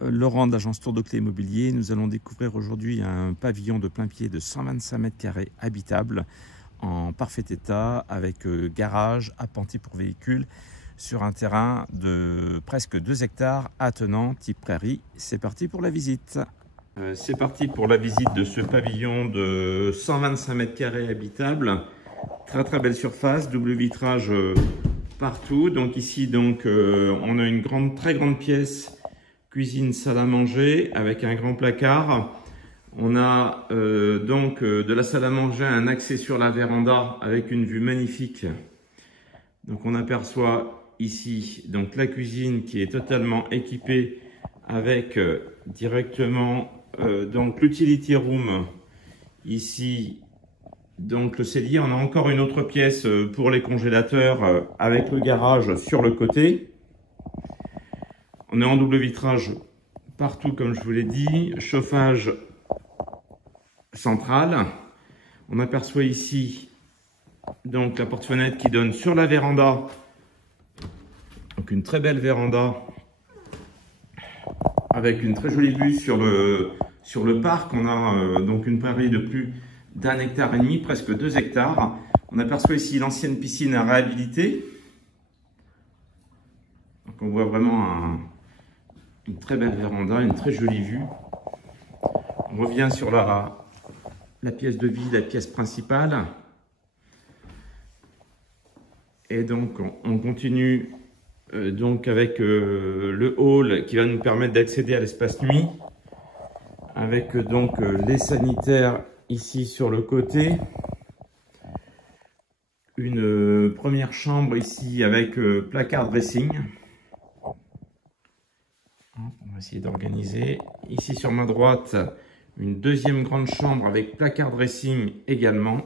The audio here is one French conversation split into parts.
Laurent de l'agence Tour de Clé Immobilier. Nous allons découvrir aujourd'hui un pavillon de plein pied de 125 mètres carrés habitable en parfait état avec garage, appentis pour véhicules sur un terrain de presque 2 hectares attenant type prairie. C'est parti pour la visite. C'est parti pour la visite de ce pavillon de 125 mètres carrés habitable. Très belle surface, double vitrage partout. Donc ici on a une très grande pièce, cuisine, salle à manger avec un grand placard. On a de la salle à manger un accès sur la véranda avec une vue magnifique. Donc on aperçoit ici donc la cuisine qui est totalement équipée avec directement donc l'utility room ici. Donc le cellier, on a encore une autre pièce pour les congélateurs avec le garage sur le côté. On est en double vitrage partout comme je vous l'ai dit, chauffage central. On aperçoit ici donc la porte-fenêtre qui donne sur la véranda. Donc une très belle véranda avec une très jolie vue sur le parc. On a donc une prairie de plus d'1,5 hectare, presque 2 hectares. On aperçoit ici l'ancienne piscine à réhabiliter. Donc on voit vraiment une très belle véranda, une très jolie vue. On revient sur la pièce de vie, la pièce principale. Et donc on continue donc avec le hall qui va nous permettre d'accéder à l'espace nuit. Avec donc les sanitaires ici sur le côté. Une première chambre ici avec placard dressing. On va essayer d'organiser. Ici sur ma droite, une deuxième grande chambre avec placard dressing également.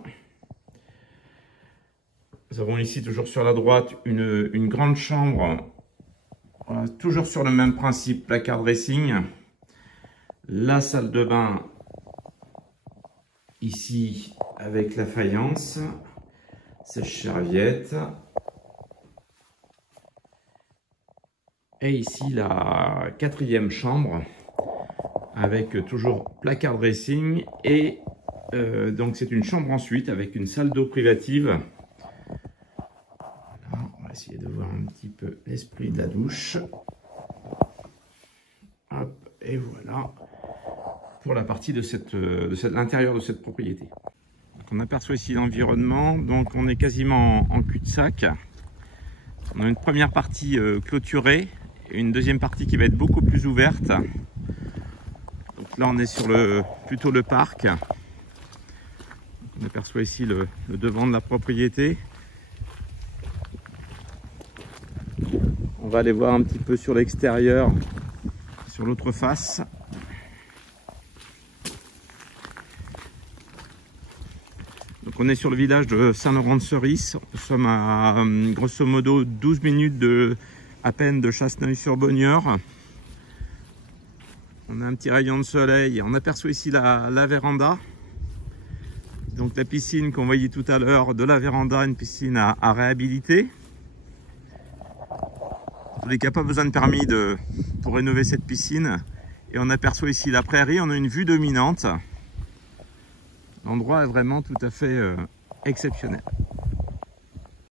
Nous avons ici toujours sur la droite une grande chambre, voilà, toujours sur le même principe, placard dressing. La salle de bain ici avec la faïence, sèche-serviette. Et ici la quatrième chambre avec toujours placard dressing et donc c'est une chambre ensuite avec une salle d'eau privative. Voilà, on va essayer de voir un petit peu l'esprit de la douche. Hop, et voilà pour la partie de l'intérieur de cette propriété. Donc on aperçoit ici l'environnement, donc on est quasiment en cul-de-sac. On a une première partie clôturée, et une deuxième partie qui va être beaucoup plus ouverte. Donc là on est sur plutôt le parc. On aperçoit ici le devant de la propriété. On va aller voir un petit peu sur l'extérieur, sur l'autre face. Donc on est sur le village de Saint-Laurent-de-Ceris. Nous sommes à grosso modo 12 minutes à peine de Chasseneuil-sur-Bonnieure. On a un petit rayon de soleil. On aperçoit ici la véranda. Donc la piscine qu'on voyait tout à l'heure de la véranda, une piscine à réhabiliter. En tous les cas, pas besoin de permis pour rénover cette piscine. Et on aperçoit ici la prairie. On a une vue dominante. L'endroit est vraiment tout à fait exceptionnel.